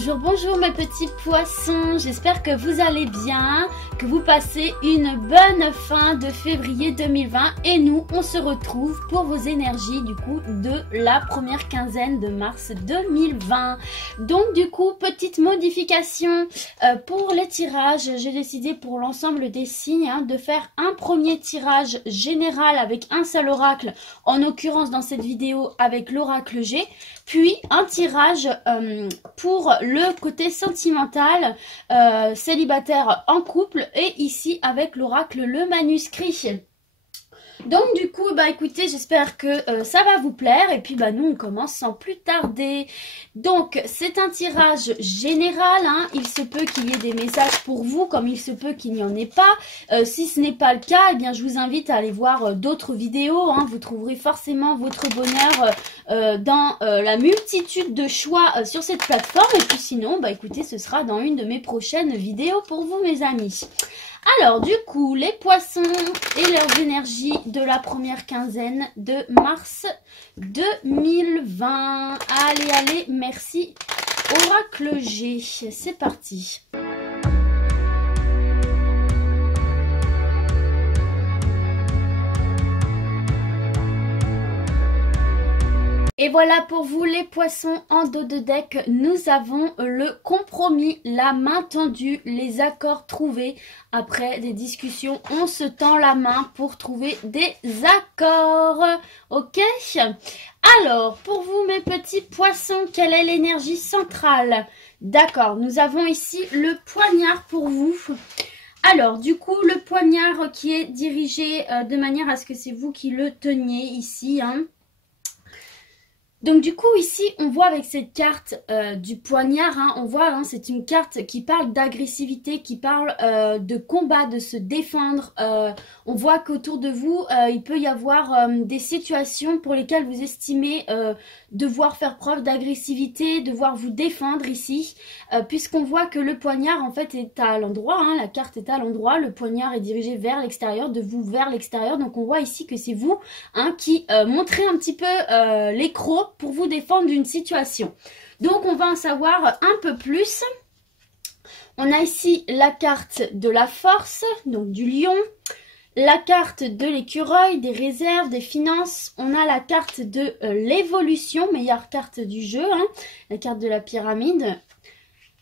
Bonjour, bonjour mes petits poissons, j'espère que vous allez bien, que vous passez une bonne fin de février 2020 et nous on se retrouve pour vos énergies du coup de la première quinzaine de mars 2020. Donc du coup petite modification pour les tirages, j'ai décidé pour l'ensemble des signes de faire un premier tirage général avec un seul oracle, en l'occurrence dans cette vidéo avec l'oracle G, puis un tirage pour le côté sentimental, célibataire en couple, et ici avec l'oracle le manuscrit. Donc du coup, bah écoutez, j'espère que ça va vous plaire. Et puis bah nous on commence sans plus tarder. Donc c'est un tirage général, hein. Il se peut qu'il y ait des messages pour vous, comme il se peut qu'il n'y en ait pas. Si ce n'est pas le cas, eh bien je vous invite à aller voir d'autres vidéos, hein. Vous trouverez forcément votre bonheur dans la multitude de choix sur cette plateforme. Et puis sinon, bah écoutez, ce sera dans une de mes prochaines vidéos pour vous mes amis. Alors du coup, les poissons et leurs énergies de la première quinzaine de mars 2020. Allez, allez, merci Oracle G. C'est parti. Et voilà pour vous les poissons en dos de deck, nous avons le compromis, la main tendue, les accords trouvés. Après des discussions, on se tend la main pour trouver des accords. Ok? Alors, pour vous mes petits poissons, quelle est l'énergie centrale? D'accord, nous avons ici le poignard pour vous. Alors, du coup, le poignard qui est dirigé de manière à ce que c'est vous qui le teniez ici, hein. Donc du coup ici on voit avec cette carte du poignard, hein, on voit hein, c'est une carte qui parle d'agressivité, qui parle de combat, de se défendre. On voit qu'autour de vous il peut y avoir des situations pour lesquelles vous estimez devoir faire preuve d'agressivité, devoir vous défendre ici, puisqu'on voit que le poignard en fait est à l'endroit, hein, la carte est à l'endroit, le poignard est dirigé vers l'extérieur, de vous vers l'extérieur. Donc on voit ici que c'est vous hein, qui montrez un petit peu les crocs pour vous défendre d'une situation. Donc on va en savoir un peu plus. On a ici la carte de la force, donc du lion, la carte de l'écureuil, des réserves, des finances. On a la carte de l'évolution, meilleure carte du jeu, hein, la carte de la pyramide.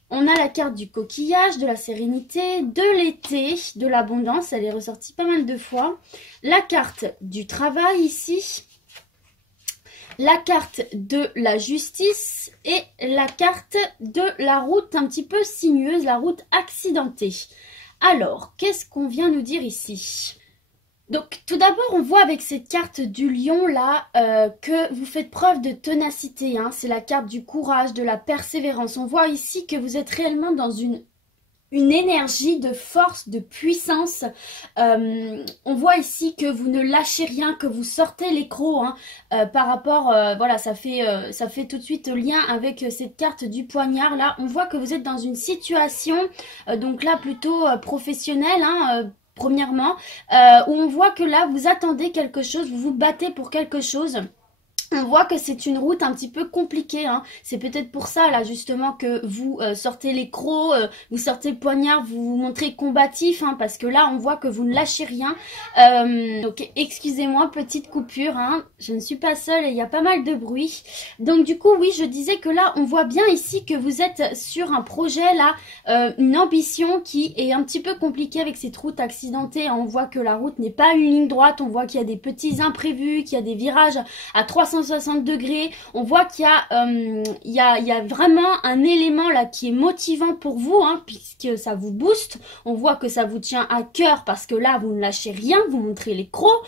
On a la carte du coquillage, de la sérénité, de l'été, de l'abondance, elle est ressortie pas mal de fois. La carte du travail ici. La carte de la justice et la carte de la route un petit peu sinueuse, la route accidentée. Alors, qu'est-ce qu'on vient nous dire ici? Donc, tout d'abord, on voit avec cette carte du lion là que vous faites preuve de ténacité. Hein. C'est la carte du courage, de la persévérance. On voit ici que vous êtes réellement dans une énergie de force, de puissance. On voit ici que vous ne lâchez rien, que vous sortez les crocs hein, par rapport, voilà, ça fait tout de suite lien avec cette carte du poignard. Là, on voit que vous êtes dans une situation, donc là plutôt professionnelle, hein, premièrement, où on voit que là, vous attendez quelque chose, vous vous battez pour quelque chose. On voit que c'est une route un petit peu compliquée, hein. C'est peut-être pour ça là justement que vous sortez les crocs, vous sortez le poignard, vous vous montrez combatif, hein, parce que là on voit que vous ne lâchez rien. Donc excusez-moi, petite coupure, hein. Je ne suis pas seule et il y a pas mal de bruit. Donc du coup oui, je disais que là on voit bien ici que vous êtes sur un projet là, une ambition qui est un petit peu compliquée avec cette route accidentée, hein. On voit que la route n'est pas une ligne droite, on voit qu'il y a des petits imprévus, qu'il y a des virages à 360 degrés, on voit qu'il y a vraiment un élément là qui est motivant pour vous, hein, puisque ça vous booste. On voit que ça vous tient à cœur parce que là vous ne lâchez rien, vous montrez les crocs.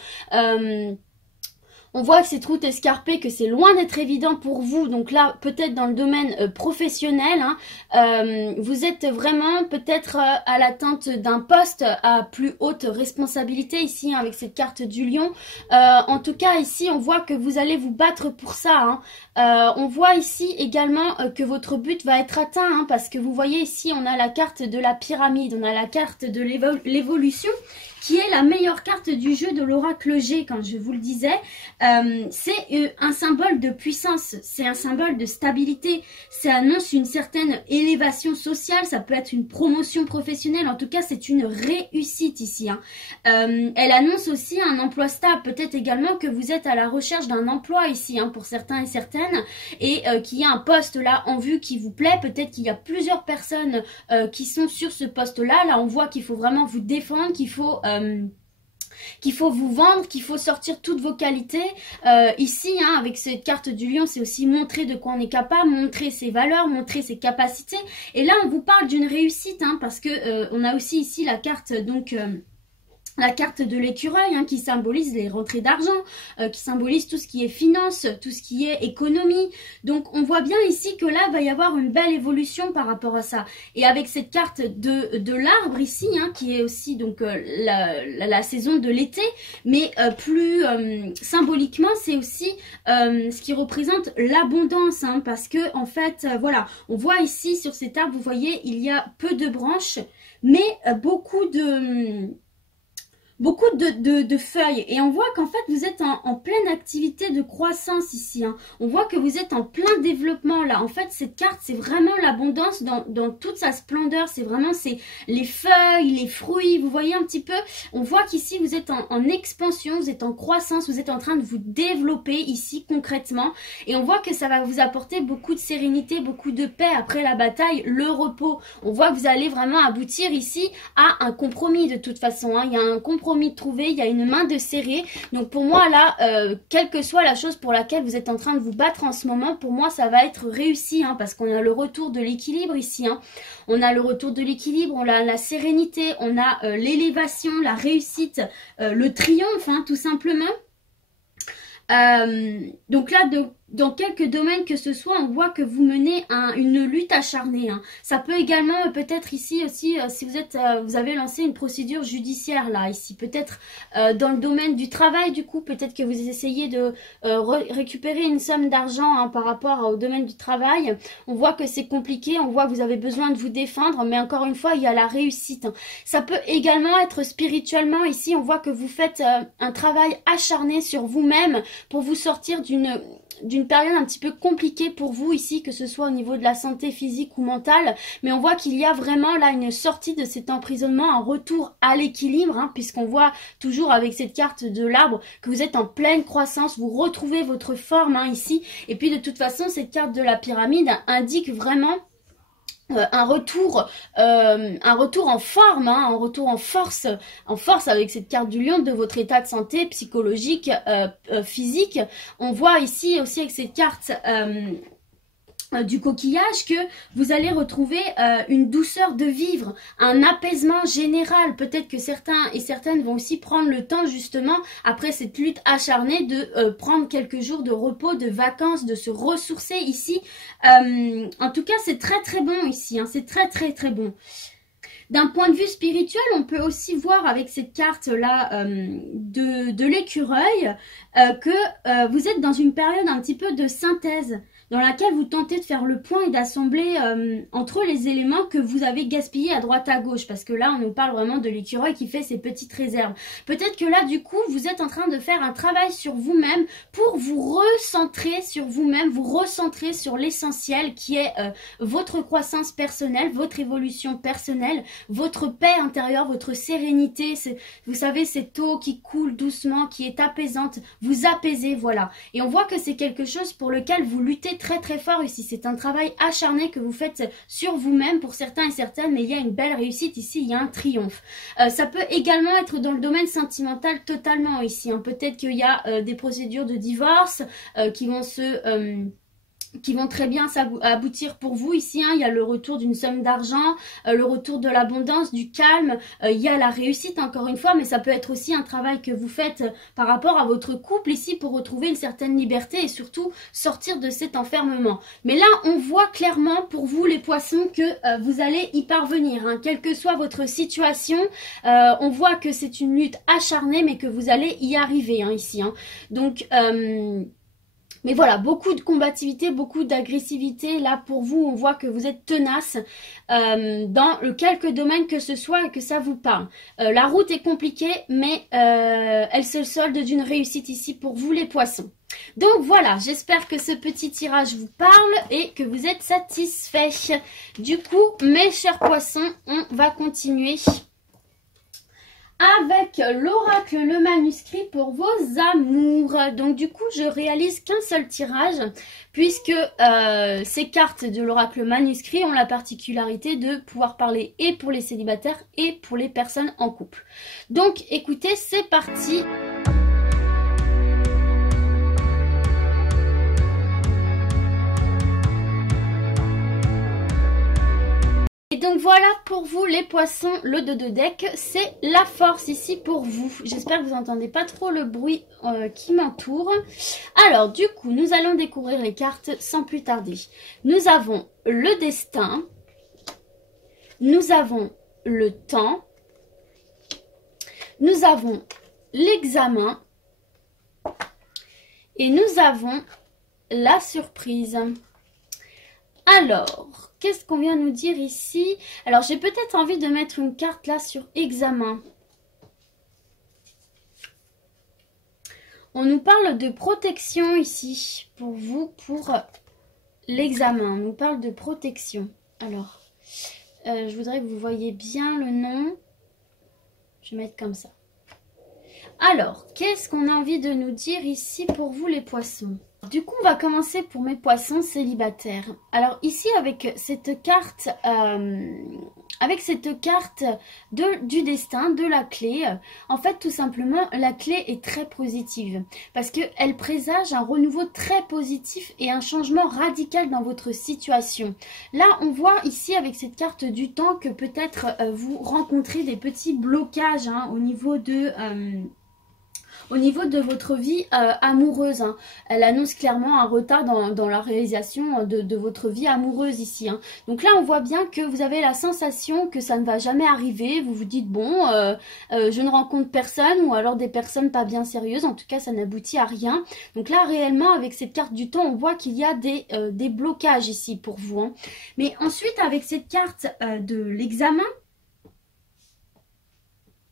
On voit que cette route escarpée, que c'est loin d'être évident pour vous. Donc là, peut-être dans le domaine professionnel, hein, vous êtes vraiment peut-être à l'atteinte d'un poste à plus haute responsabilité ici, hein, avec cette carte du lion. En tout cas, ici, on voit que vous allez vous battre pour ça. Hein. On voit ici également que votre but va être atteint, hein, parce que vous voyez ici, on a la carte de la pyramide, on a la carte de l'évolution. qui est la meilleure carte du jeu de l'oracle G, comme je vous le disais. C'est un symbole de puissance, c'est un symbole de stabilité, ça annonce une certaine élévation sociale, ça peut être une promotion professionnelle, en tout cas c'est une réussite ici. Elle annonce aussi un emploi stable, peut-être également que vous êtes à la recherche d'un emploi ici, pour certains et certaines, et qu'il y a un poste là en vue qui vous plaît, peut-être qu'il y a plusieurs personnes qui sont sur ce poste-là. Là, on voit qu'il faut vraiment vous défendre, qu'il faut vous vendre, qu'il faut sortir toutes vos qualités. Ici, avec cette carte du lion, c'est aussi montrer de quoi on est capable, montrer ses valeurs, montrer ses capacités. Et là, on vous parle d'une réussite, parce que on a aussi ici la carte, donc... la carte de l'écureuil qui symbolise les rentrées d'argent, qui symbolise tout ce qui est finance, tout ce qui est économie. Donc on voit bien ici que là va y avoir une belle évolution par rapport à ça. Et avec cette carte de l'arbre ici, qui est aussi donc la saison de l'été, mais plus symboliquement c'est aussi ce qui représente l'abondance, parce que en fait voilà, on voit ici sur cet arbre, vous voyez, il y a peu de branches, mais beaucoup de feuilles, et on voit qu'en fait vous êtes en pleine activité de croissance ici. On voit que vous êtes en plein développement là. En fait cette carte c'est vraiment l'abondance dans toute sa splendeur. C'est vraiment les feuilles, les fruits, vous voyez un petit peu. On voit qu'ici vous êtes en expansion, vous êtes en croissance, vous êtes en train de vous développer ici concrètement, et on voit que ça va vous apporter beaucoup de sérénité, beaucoup de paix après la bataille, le repos. On voit que vous allez vraiment aboutir ici à un compromis de toute façon. Il y a un compromis de trouver, il y a une main de serrer. Donc pour moi là, quelle que soit la chose pour laquelle vous êtes en train de vous battre en ce moment, pour moi ça va être réussi, parce qu'on a le retour de l'équilibre ici. On a le retour de l'équilibre, on a la sérénité, on a l'élévation, la réussite, le triomphe, tout simplement. Donc là, dans quelques domaines que ce soit, on voit que vous menez une lutte acharnée. Ça peut également peut-être ici aussi, si vous avez lancé une procédure judiciaire là, ici. Peut-être dans le domaine du travail, du coup, peut-être que vous essayez de récupérer une somme d'argent par rapport au domaine du travail. On voit que c'est compliqué, on voit que vous avez besoin de vous défendre, mais encore une fois, il y a la réussite. Ça peut également être spirituellement, ici, on voit que vous faites un travail acharné sur vous-même pour vous sortir d'une période un petit peu compliquée pour vous ici, que ce soit au niveau de la santé physique ou mentale, mais on voit qu'il y a vraiment là une sortie de cet emprisonnement, un retour à l'équilibre, puisqu'on voit toujours avec cette carte de l'arbre que vous êtes en pleine croissance, vous retrouvez votre forme ici, et puis de toute façon cette carte de la pyramide indique vraiment un retour en forme, un retour en force avec cette carte du lion de votre état de santé psychologique, physique. On voit ici aussi avec cette carte du coquillage que vous allez retrouver une douceur de vivre, un apaisement général. Peut-être que certains et certaines vont aussi prendre le temps justement après cette lutte acharnée de prendre quelques jours de repos, de vacances, de se ressourcer ici. En tout cas c'est très très bon ici, c'est très très très bon. D'un point de vue spirituel, on peut aussi voir avec cette carte-là de l'écureuil que vous êtes dans une période un petit peu de synthèse, dans laquelle vous tentez de faire le point et d'assembler entre les éléments que vous avez gaspillés à droite à gauche, parce que là on nous parle vraiment de l'écureuil qui fait ses petites réserves. Peut-être que là du coup vous êtes en train de faire un travail sur vous-même pour vous recentrer sur vous-même, vous recentrer sur l'essentiel qui est votre croissance personnelle, votre évolution personnelle, votre paix intérieure, votre sérénité. Vous savez, cette eau qui coule doucement, qui est apaisante, vous apaisez, voilà. Et on voit que c'est quelque chose pour lequel vous luttez très très fort ici. C'est un travail acharné que vous faites sur vous-même pour certains et certaines, mais il y a une belle réussite ici, il y a un triomphe. Ça peut également être dans le domaine sentimental totalement ici. Peut-être qu'il y a des procédures de divorce qui vont très bien aboutir pour vous ici. Il y a le retour d'une somme d'argent, le retour de l'abondance, du calme, il y a la réussite encore une fois, mais ça peut être aussi un travail que vous faites par rapport à votre couple ici pour retrouver une certaine liberté et surtout sortir de cet enfermement. Mais là on voit clairement pour vous les poissons que vous allez y parvenir, quelle que soit votre situation. On voit que c'est une lutte acharnée mais que vous allez y arriver ici. Donc Mais voilà, beaucoup de combativité, beaucoup d'agressivité. Là, pour vous, on voit que vous êtes tenace dans quelque domaine que ce soit et que ça vous parle. La route est compliquée, mais elle se solde d'une réussite ici pour vous, les poissons. Donc voilà, j'espère que ce petit tirage vous parle et que vous êtes satisfaits. Du coup, mes chers poissons, on va continuer avec l'oracle, le manuscrit pour vos amours. Donc du coup, je réalise qu'un seul tirage puisque ces cartes de l'oracle manuscrit ont la particularité de pouvoir parler et pour les célibataires et pour les personnes en couple. Donc écoutez, c'est parti. Et donc voilà pour vous les poissons, le dos de deck, c'est la force ici pour vous. J'espère que vous n'entendez pas trop le bruit qui m'entoure. Alors du coup, nous allons découvrir les cartes sans plus tarder. Nous avons le destin, nous avons le temps, nous avons l'examen et nous avons la surprise. Alors, qu'est-ce qu'on vient nous dire ici? Alors, j'ai peut-être envie de mettre une carte là sur examen. On nous parle de protection ici, pour vous, pour l'examen. On nous parle de protection. Alors, je voudrais que vous voyez bien le nom. Je vais mettre comme ça. Alors, qu'est-ce qu'on a envie de nous dire ici pour vous les poissons? Du coup, on va commencer pour mes poissons célibataires. Alors ici, avec cette carte du destin, de la clé, en fait, tout simplement, la clé est très positive parce qu'elle présage un renouveau très positif et un changement radical dans votre situation. Là, on voit ici, avec cette carte du temps, que peut-être vous rencontrez des petits blocages au niveau de votre vie amoureuse. Elle annonce clairement un retard dans la réalisation de votre vie amoureuse ici. Donc là, on voit bien que vous avez la sensation que ça ne va jamais arriver. Vous vous dites, bon, je ne rencontre personne ou alors des personnes pas bien sérieuses. En tout cas, ça n'aboutit à rien. Donc là, réellement, avec cette carte du temps, on voit qu'il y a des blocages ici pour vous. Mais ensuite, avec cette carte de l'examen,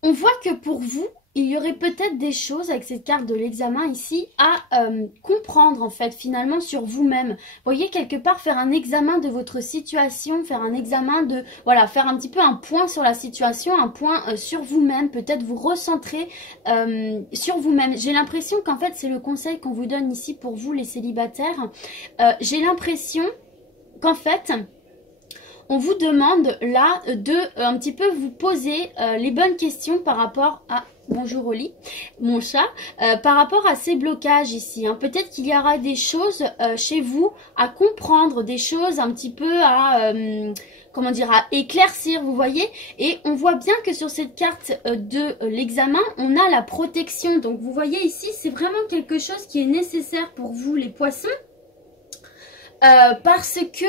on voit que pour vous, il y aurait peut-être des choses avec cette carte de l'examen ici à comprendre en fait finalement sur vous-même. Vous voyez, quelque part faire un examen de votre situation, faire un examen de, voilà, faire un petit peu un point sur la situation, un point sur vous-même, peut-être vous recentrer sur vous-même. J'ai l'impression qu'en fait c'est le conseil qu'on vous donne ici pour vous les célibataires. J'ai l'impression qu'en fait on vous demande là de un petit peu vous poser les bonnes questions par rapport à... Bonjour Oli, mon chat, par rapport à ces blocages ici. Peut-être qu'il y aura des choses chez vous à comprendre, des choses un petit peu à... comment dire, à éclaircir, vous voyez. Et on voit bien que sur cette carte de l'examen, on a la protection. Donc vous voyez ici, c'est vraiment quelque chose qui est nécessaire pour vous les poissons. Parce que...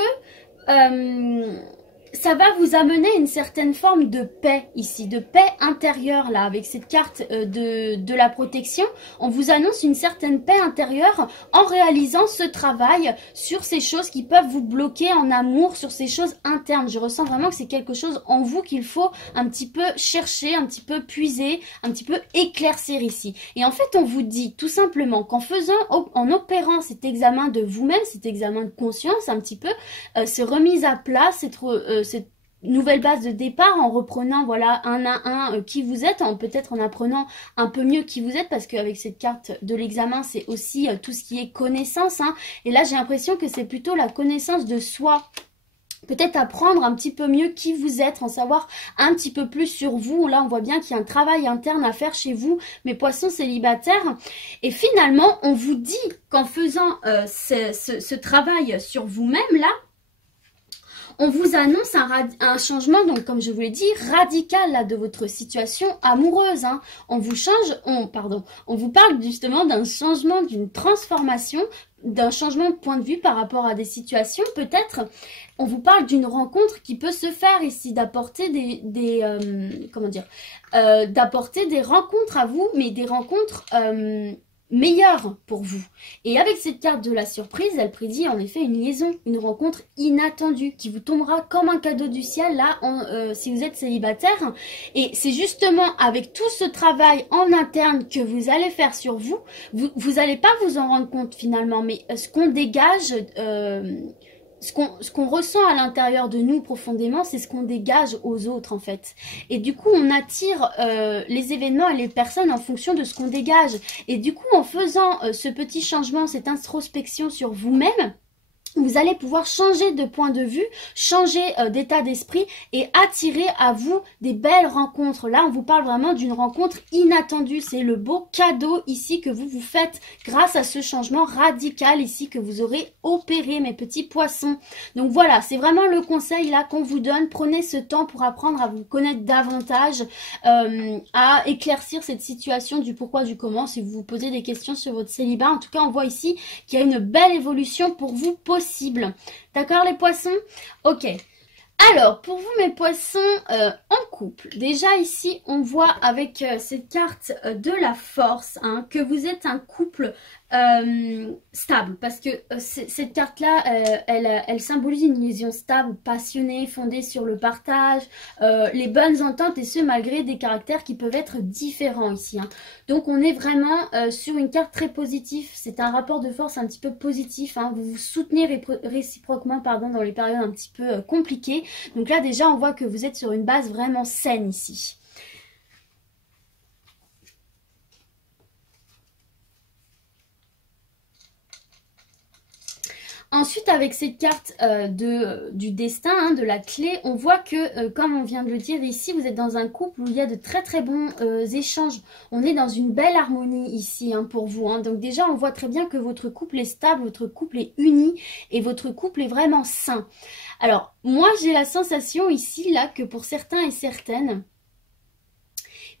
ça va vous amener une certaine forme de paix ici, de paix intérieure là, avec cette carte de la protection. On vous annonce une certaine paix intérieure en réalisant ce travail sur ces choses qui peuvent vous bloquer en amour, sur ces choses internes. Je ressens vraiment que c'est quelque chose en vous qu'il faut un petit peu chercher, un petit peu puiser, un petit peu éclaircir ici. Et en fait, on vous dit tout simplement qu'en en opérant cet examen de vous-même, cet examen de conscience un petit peu, ces remises à plat, cette nouvelle base de départ en reprenant voilà un à un qui vous êtes, peut-être en apprenant un peu mieux qui vous êtes, parce qu'avec cette carte de l'examen c'est aussi tout ce qui est connaissance et là j'ai l'impression que c'est plutôt la connaissance de soi. Peut-être apprendre un petit peu mieux qui vous êtes, en savoir un petit peu plus sur vous. Là, on voit bien qu'il y a un travail interne à faire chez vous, mes poissons célibataires. Et finalement, on vous dit qu'en faisant ce travail sur vous-même, là, on vous annonce un changement, donc comme je vous l'ai dit, radical là, de votre situation amoureuse. On vous parle justement d'un changement, d'une transformation, d'un changement de point de vue par rapport à des situations. Peut-être, on vous parle d'une rencontre qui peut se faire ici, d'apporter d'apporter des rencontres à vous, mais des rencontres meilleur pour vous. Et avec cette carte de la surprise, elle prédit en effet une liaison, une rencontre inattendue qui vous tombera comme un cadeau du ciel là si vous êtes célibataire. Et c'est justement avec tout ce travail en interne que vous allez faire sur vous, vous n'allez pas vous en rendre compte finalement, mais ce qu'on dégage... ce qu'on ressent à l'intérieur de nous profondément, c'est ce qu'on dégage aux autres en fait. Et du coup, on attire les événements et les personnes en fonction de ce qu'on dégage. Et du coup, en faisant ce petit changement, cette introspection sur vous-même, vous allez pouvoir changer de point de vue, changer d'état d'esprit et attirer à vous des belles rencontres. Là, on vous parle vraiment d'une rencontre inattendue. C'est le beau cadeau ici que vous vous faites grâce à ce changement radical ici que vous aurez opéré, mes petits poissons. Donc voilà, c'est vraiment le conseil là qu'on vous donne. Prenez ce temps pour apprendre à vous connaître davantage, à éclaircir cette situation du pourquoi, du comment. Si vous vous posez des questions sur votre célibat, en tout cas, on voit ici qu'il y a une belle évolution pour vous possible. D'accord les poissons? Ok. Alors, pour vous mes poissons en couple, déjà ici on voit avec cette carte de la force hein, que vous êtes un couple stable. Parce que cette carte-là, elle symbolise une liaison stable, passionnée, fondée sur le partage, les bonnes ententes et ce malgré des caractères qui peuvent être différents ici. Hein. Donc on est vraiment sur une carte très positive. C'est un rapport de force un petit peu positif. Hein. Vous vous soutenez réciproquement dans les périodes un petit peu compliquées. Donc là déjà on voit que vous êtes sur une base vraiment saine ici. Ensuite, avec cette carte du destin, hein, de la clé, on voit que, comme on vient de le dire ici, vous êtes dans un couple où il y a de très très bons échanges. On est dans une belle harmonie ici hein, pour vous. Hein. Donc déjà, on voit très bien que votre couple est stable, votre couple est uni et votre couple est vraiment sain. Alors, moi, j'ai la sensation ici, là, que pour certains et certaines...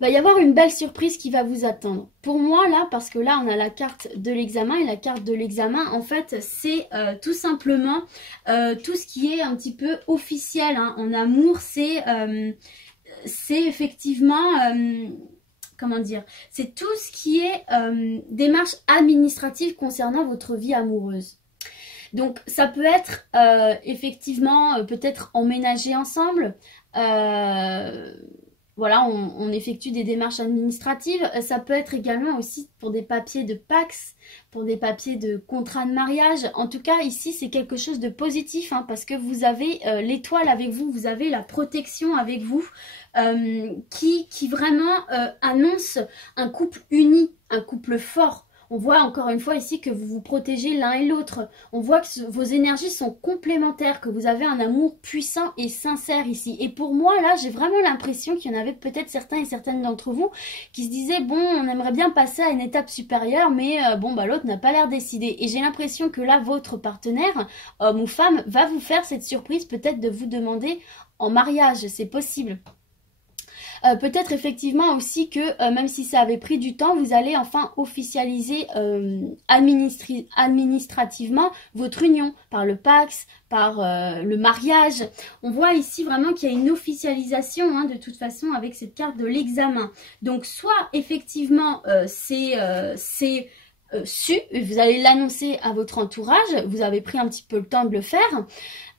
il va y avoir une belle surprise qui va vous attendre. Pour moi, là, parce que là, on a la carte de l'examen. Et la carte de l'examen, en fait, c'est tout simplement tout ce qui est un petit peu officiel. Hein. En amour, c'est effectivement... comment dire? C'est tout ce qui est démarche administrative concernant votre vie amoureuse. Donc, ça peut être effectivement peut-être emménager ensemble. Voilà, on effectue des démarches administratives. Ça peut être également aussi pour des papiers de Pacs, pour des papiers de contrat de mariage. En tout cas, ici, c'est quelque chose de positif hein, parce que vous avez l'étoile avec vous, vous avez la protection avec vous qui vraiment annonce un couple uni, un couple fort. On voit encore une fois ici que vous vous protégez l'un et l'autre. On voit que vos énergies sont complémentaires, que vous avez un amour puissant et sincère ici. Et pour moi, là, j'ai vraiment l'impression qu'il y en avait peut-être certains et certaines d'entre vous qui se disaient, bon, on aimerait bien passer à une étape supérieure, mais bon, bah l'autre n'a pas l'air décidé. Et j'ai l'impression que là, votre partenaire, homme ou femme, va vous faire cette surprise peut-être de vous demander en mariage. C'est possible. Peut-être effectivement aussi que même si ça avait pris du temps, vous allez enfin officialiser administrativement votre union par le Pacs, par le mariage. On voit ici vraiment qu'il y a une officialisation hein, de toute façon avec cette carte de l'examen. Donc soit effectivement c'est su, vous allez l'annoncer à votre entourage, vous avez pris un petit peu le temps de le faire.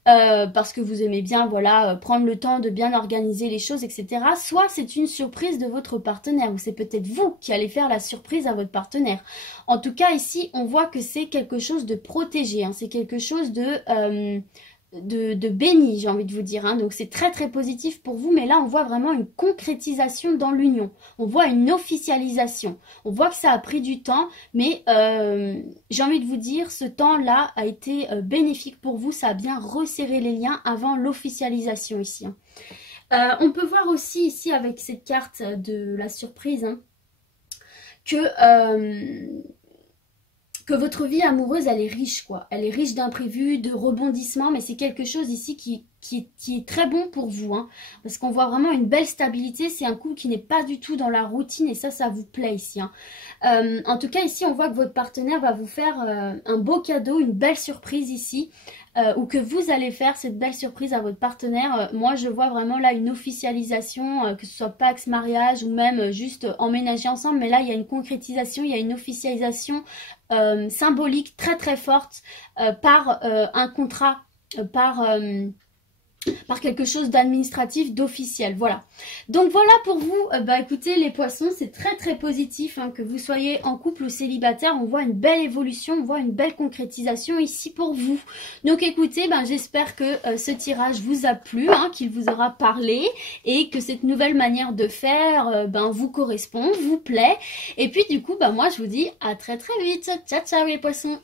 Parce que vous aimez bien voilà prendre le temps de bien organiser les choses, etc. Soit c'est une surprise de votre partenaire, ou c'est peut-être vous qui allez faire la surprise à votre partenaire. En tout cas, ici, on voit que c'est quelque chose de protégé, hein. C'est quelque chose de béni, j'ai envie de vous dire. Hein. Donc c'est très très positif pour vous, mais là on voit vraiment une concrétisation dans l'union. On voit une officialisation. On voit que ça a pris du temps, mais j'ai envie de vous dire, ce temps-là a été bénéfique pour vous. Ça a bien resserré les liens avant l'officialisation ici. Hein. On peut voir aussi ici avec cette carte de la surprise hein, que votre vie amoureuse, elle est riche, quoi. Elle est riche d'imprévus, de rebondissements, mais c'est quelque chose ici qui qui est très bon pour vous, hein, parce qu'on voit vraiment une belle stabilité. C'est un couple qui n'est pas du tout dans la routine et ça vous plaît ici, hein. En tout cas ici on voit que votre partenaire va vous faire un beau cadeau, une belle surprise ici, ou que vous allez faire cette belle surprise à votre partenaire. Moi je vois vraiment là une officialisation, que ce soit Pax, mariage ou même juste emménager ensemble, mais là il y a une concrétisation, il y a une officialisation symbolique très très forte par un contrat, par quelque chose d'administratif, d'officiel, voilà. Donc voilà pour vous, écoutez les poissons, c'est très très positif, hein, que vous soyez en couple ou célibataire, on voit une belle évolution, on voit une belle concrétisation ici pour vous. Donc écoutez, j'espère que ce tirage vous a plu, hein, qu'il vous aura parlé et que cette nouvelle manière de faire vous correspond, vous plaît. Et puis du coup, moi je vous dis à très très vite. Ciao ciao les poissons.